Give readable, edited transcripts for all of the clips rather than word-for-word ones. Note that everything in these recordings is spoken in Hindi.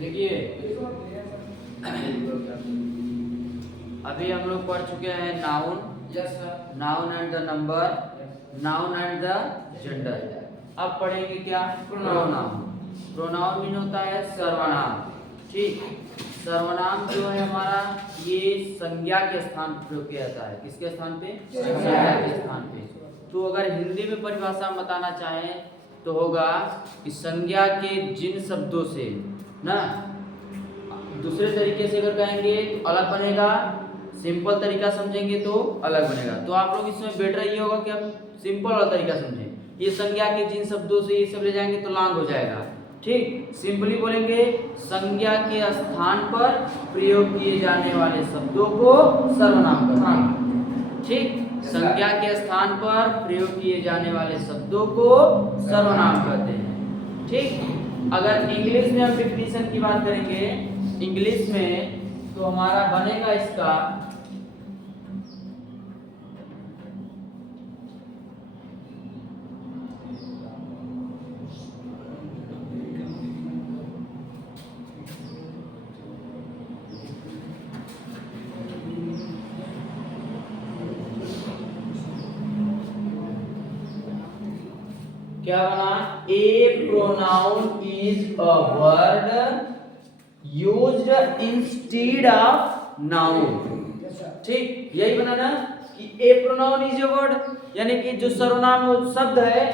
देखिए अभी हम लोग पढ़ चुके हैं noun, noun and the number, noun and the gender. अब पढ़ेंगे क्या? प्रोनाउन। प्रोनाउन मीन होता है सर्वनाम। ठीक, सर्वनाम जो है हमारा ये संज्ञा के स्थान पर प्रयोग किया जाता है। किसके स्थान पे? संज्ञा के स्थान पे। तो अगर हिंदी में परिभाषा में बताना चाहें तो होगा कि संज्ञा के जिन शब्दों से ना, दूसरे तरीके से अगर कहेंगे तो अलग बनेगा, सिंपल तरीका समझेंगे तो अलग बनेगा। तो आप लोग इसमें बेटर ये होगा कि आप सिंपल वाला तरीका समझें। ये संज्ञा के जिन शब्दों से ये सब ले जाएंगे तो लॉन्ग हो जाएगा। ठीक, सिंपली बोलेंगे संज्ञा के स्थान पर प्रयोग किए जाने वाले शब्दों को सर्वनाम कहते हैं। ठीक, संज्ञा के स्थान पर प्रयोग किए जाने वाले शब्दों को सर्वनाम कहते हैं। ठीक, अगर इंग्लिश में हम डिफिनीशन की बात करेंगे इंग्लिश में तो हमारा बनेगा इसका क्या बना? A pronoun is a word used instead of noun. ठीक, यही बना ना कि a pronoun is a word, यानी कि जो सर्वनाम शब्द है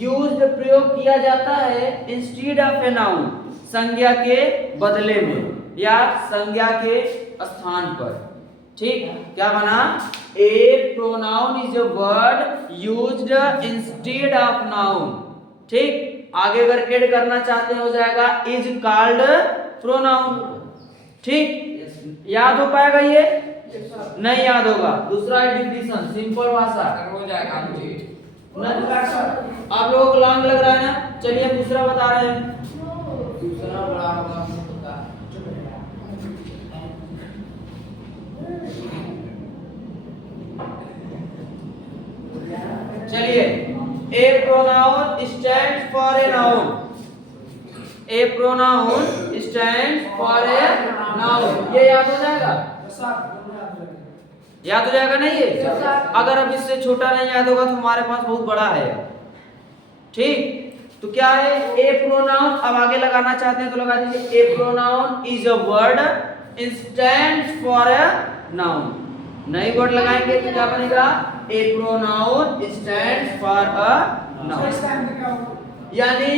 यूज्ड प्रयोग किया जाता है इंस्टेड ऑफ ए नाउन, संज्ञा के बदले में या संज्ञा के स्थान पर। ठीक, क्या बना? A pronoun is a word used instead of noun. ठीक, आगे अगर ऐड करना चाहते हैं हो जाएगा इज कॉल्ड प्रोनाउन। ठीक, याद हो पाएगा ये? नहीं याद होगा। दूसरा डिफिनीशन सिंपल भाषा हो जाएगा मुझे। आप लोगों को लॉन्ग लग रहा है ना? चलिए हम दूसरा बता रहे हैं। दूसरा बड़ा होगा मुझे पता। चलिए, a pronoun stands for a noun. A pronoun stands for a noun, ये याद हो जाएगा? याद हो जाएगा नहीं ये? अगर अब इससे छोटा नहीं याद होगा तो हमारे पास बहुत बड़ा है। ठीक, तो क्या है? ए प्रोनाउन, अब आगे लगाना चाहते हैं तो लगा दीजिए a pronoun is a word stands for a noun. नई वर्ड लगाएंगे तो क्या बनेगा? A pronoun stands for a noun, यानी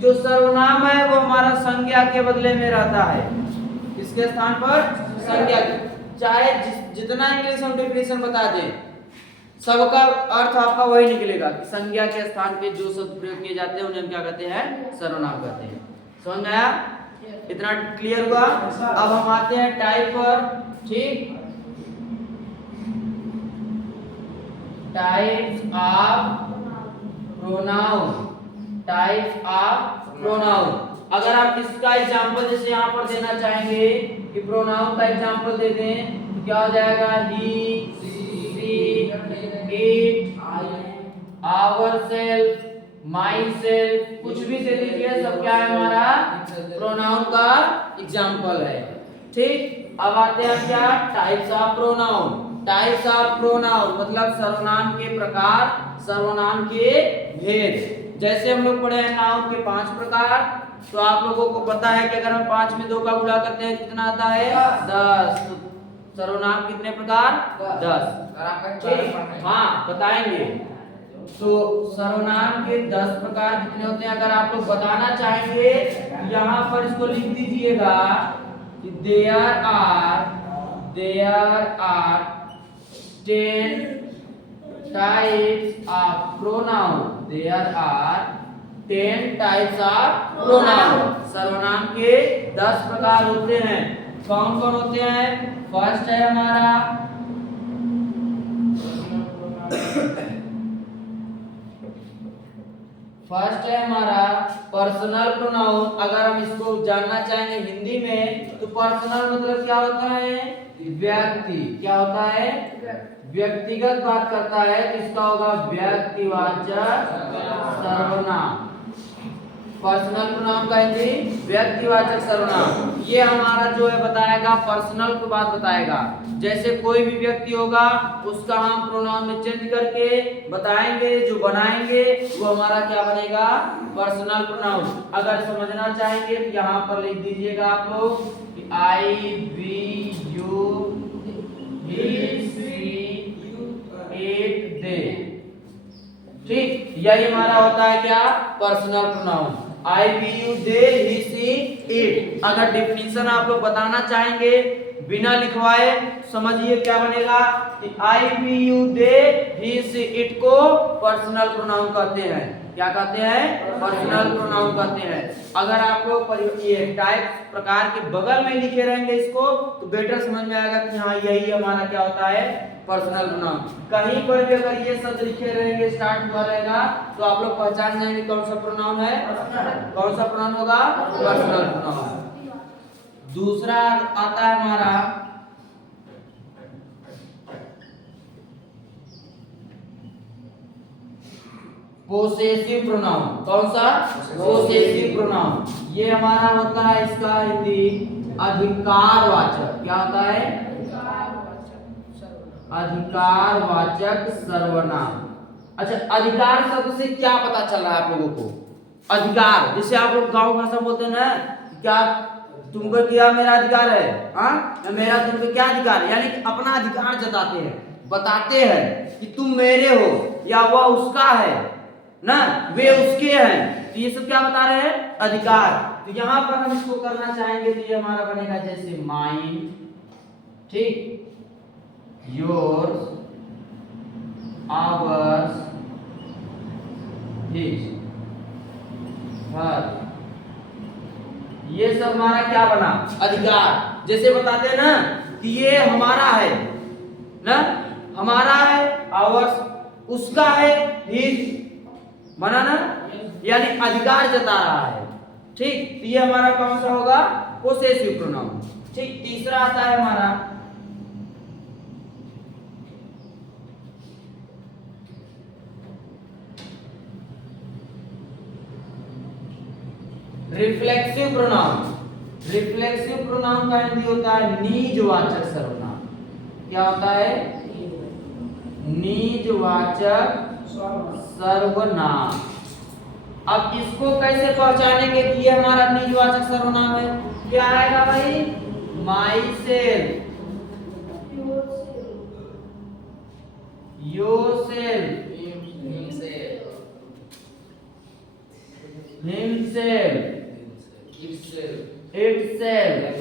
जो सर्वनाम है वो हमारा संज्ञा के बदले में रहता है। किसके स्थान पर? संज्ञा के। चाहे जितना इंग्लिश हम डेफिनेशन बता दें सबका अर्थ आपका वही निकलेगा कि संज्ञा के स्थान पे जो शब्द प्रयोग किए जाते हैं उन्हें हम क्या कहते हैं? सर्वनाम कहते हैं। समझ में आया? इतना क्लियर हुआ? अब हम आते हैं टाइप पर। ठीक, types of pronoun. Types of pronoun, अगर आप इसका एग्जांपल जैसे यहाँ पर देना चाहेंगे कि प्रोनाउन का एग्जांपल दे दें तो क्या हो जाएगा? He, she, it, ourselves, myself, कुछ भी दे दीजिए, सब क्या है? हमारा प्रोनाउन का एग्जांपल है। ठीक, अब आते हैं क्या? Types of pronoun. Types of pronoun मतलब सर्वनाम के प्रकार, सर्वनाम के भेद। जैसे हम लोग पढ़े हैं नाउन के 5 प्रकार, तो आप लोगों को पता है कि अगर हम 5 में 2 का गुणा करते हैं कितना आता है? 10। तो सर्वनाम कितने प्रकार? 10। हाँ, बताएंगे। तो सर्वनाम के 10 प्रकार कितने होते हैं अगर आप लोग बताना चाहेंगे यहाँ पर इसको लिख दीजिएगा कि there are 10 types of pronoun. There are 10 types of pronoun. सर्वनाम के 10 प्रकार होते हैं। कौन कौन होते हैं? फर्स्ट है हमारा पर्सनल प्रोनाउन। अगर हम इसको जानना चाहेंगे हिंदी में तो पर्सनल मतलब क्या होता है? व्यक्ति। क्या होता है? व्यक्तिगत बात करता है तो इसका होगा व्यक्तिवाचक सर्वनाम। पर्सनल प्रोनाउन का हिंदी व्यक्तिवाचक सर्वनाम। ये हमारा जो है बताएगा पर्सनल को बात बताएगा। जैसे कोई भी व्यक्ति होगा उसका हम प्रोनाउन में चेंज करके बताएंगे, जो बनाएंगे वो हमारा क्या बनेगा, पर्सनल प्रोनाउन। अगर समझना चाहेंगे तो यहाँ पर लिख दीजिएगा आप लोग कि I we you he she it they. ठीक, यही हमारा होता है क्या, personal pronoun. I we you they he she it. अगर डिफिनीशन आप लोग बताना चाहेंगे बिना लिखवाए, समझिए क्या बनेगा कि I we you they he she it को पर्सनल प्रोनाउन कहते हैं। क्या कहते हैं, पर्सनल प्रोनाउन कहते हैं। अगर आप लोग ये टाइप प्रकार के बगल में लिखे रहेंगे इसको तो बेटर समझ में आएगा कि हाँ यही हमारा क्या होता है, पर्सनल प्रोनाउन। कहीं पर भी अगर ये शब्द लिखे रहेंगे, स्टार्ट हुआ रहेगा तो आप लोग पहचान जाएंगे कौन सा प्रोनाउन है, कौन सा प्रोनाउन होगा, पर्सनल प्रोनाउन। दूसरा आता है हमारा पोसेसिव प्रोनाउन। कौन सा, पोसेसिव प्रोनाउन। ये हमारा होता है इसका हिंदी अधिकारवाचक। क्या होता है, अधिकारवाचक सर्वनाम। अच्छा, अधिकार शब्द से क्या पता चल रहा है आप लोगों को, अधिकार, जैसे आप लोग गांव भाषा बोलते हैं ना, क्या तुमको क्या मेरा अधिकार है, हाँ मेरा तुमको क्या अधिकार है, यानी कि अपना अधिकार जताते हैं, बताते हैं कि तुम मेरे हो या वह उसका है ना, वे उसके हैं, तो ये सब क्या बता रहे हैं, अधिकार। तो यहाँ पर हम इसको करना चाहेंगे तो ये हमारा बनेगा जैसे माइन, ठीक, योर्स, आवर्स, हिज, हर, ये सब हमारा क्या बना, अधिकार। जैसे बताते हैं ना कि ये हमारा है ना, हमारा है, आवर्स उसका है, हिज बना ना, यानी अधिकार जता रहा है। ठीक, तो ये हमारा कौन सा होगा, पोसेसिव प्रोनाउन। ठीक, तीसरा आता है हमारा रिफ्लेक्सिव प्रोनाउन। रिफ्लेक्सिव प्रोनाउन का हिंदी होता है निजवाचक सर्वनाम। क्या होता है, निजवाचक सर्वनाम। अब इसको कैसे पहचानेंगे कि ये हमारा निजवाचक सर्वनाम है, क्या आएगा भाई, my self, yourself, himself, itself,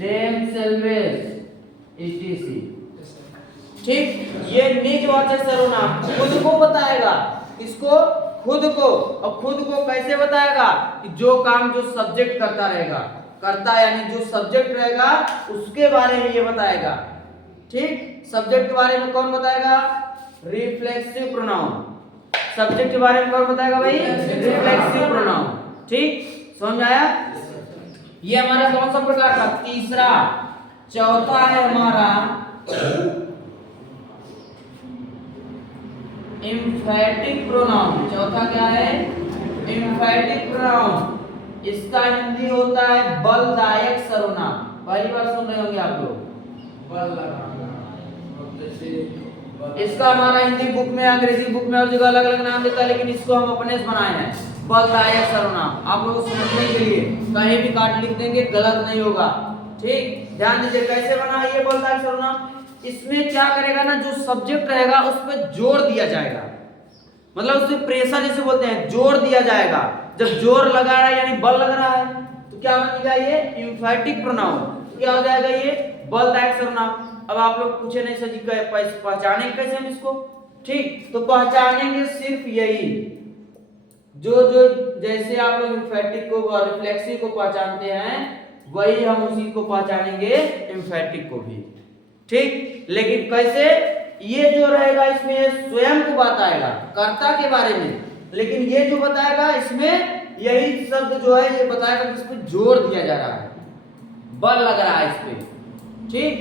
themselves, etc. ठीक, ये निजवाचक सर्वनाम खुद को बताएगा, इसको खुद को, और खुद को कैसे बताएगा कि जो काम जो सब्जेक्ट करता रहेगा, करता यानी जो सब्जेक्ट रहेगा उसके बारे में ये बताएगा। ठीक, सब्जेक्ट के बारे में कौन बताएगा, रिफ्लेक्सिव प्रोनाउन। सब्जेक्ट के बारे में कौन बताएगा भाई, रिफ्लेक्सिव प्रोनाउन। ठीक, समझ आया। ये हमारा कौन सा प्रकार था, तीसरा। चौथा है हमारा एम्फैटिक प्रोनाउन। चौथा क्या है, एम्फैटिक प्रोनाउन। इसका हिंदी होता है बलदायक सर्वनाम। पहली बार सुन रहे होंगे आप लोग, बल लगाना। इसका हमारा हिंदी बुक में, अंग्रेजी बुक में और जगह अलग अलग नाम देता है, लेकिन इसको हम अपने से बनाए हैं, बलदायक सर्वनाम। आप लोगों को समझने के लिए कहीं भी काट लिख देंगे, गलत नहीं होगा। ठीक, ध्यान दीजिए कैसे बना है ये बलदायक सर्वनाम। इसमें क्या करेगा ना, जो सब्जेक्ट रहेगा उस पर जोर दिया जाएगा, मतलब उससे प्रेशर जिसे बोलते हैं, जोर दिया जाएगा। जब जोर लगा रहा है यानी बल लग रहा है तो क्या बनेगा ये, एम्फैटिक प्रोनाउन। क्या हो जाएगा ये, बलदायक सर्वनाम। अब आप लोग पूछे नहीं सर जी पहचाने कैसे हम इसको, ठीक, तो पहचानेंगे सिर्फ यही जो जैसे आप लोग एम्फैटिक को और रिफ्लेक्सिव को पहचानते हैं, वही हम उसी को पहचानेंगे एम्फैटिक को भी। ठीक, लेकिन कैसे, ये जो रहेगा इसमें स्वयं को बताएगा, कर्ता के बारे में, लेकिन ये जो बताएगा इसमें यही शब्द जो है ये बताएगा कि इस पर जोर दिया जा रहा है, बल लग रहा है इस पे। ठीक,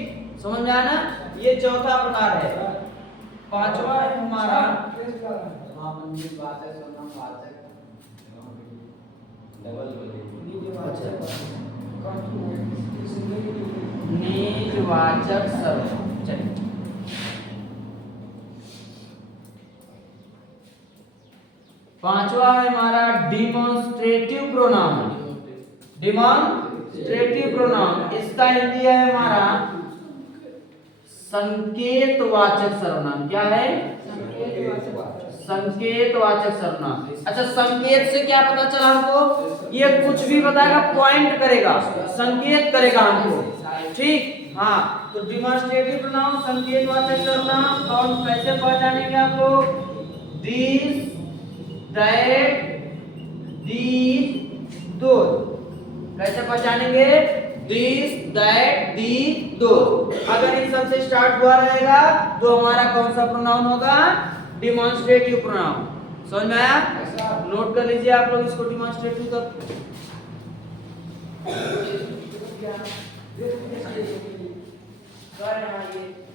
समझ में आया ना, ये चौथा प्रकार है। पांचवा है हमारा निजवाचक सर्वनाम। चलिए पांचवा है हमारा डिमॉन्स्ट्रेटिव प्रोनाउन। डिमॉन्स्ट्रेटिव प्रोनाउन इसका हिंदी है हमारा संकेतवाचक सर्वनाम। क्या है? संकेतवाचक सर्वनाम। अच्छा, संकेत से क्या पता चला हमको? ये कुछ भी बताएगा, पॉइंट करेगा, संकेत करेगा हमको। ठीक, हाँ। तो डिमॉन्स्ट्रेटिव प्रोनाउन संकेतवाचक सर्वनाम कौन कैसे पहचानेंगे आप लोग? This, that, these, those. कैसे पहचानेंगे? This, that, these, those. अगर इन सब से स्टार्ट हुआ रहेगा तो हमारा कौन सा प्रोनाउन होगा? Demonstrative pronoun. समझ में आया? नोट कर लीजिए आप लोग इसको, डिमॉन्स्ट्रेटिव तक।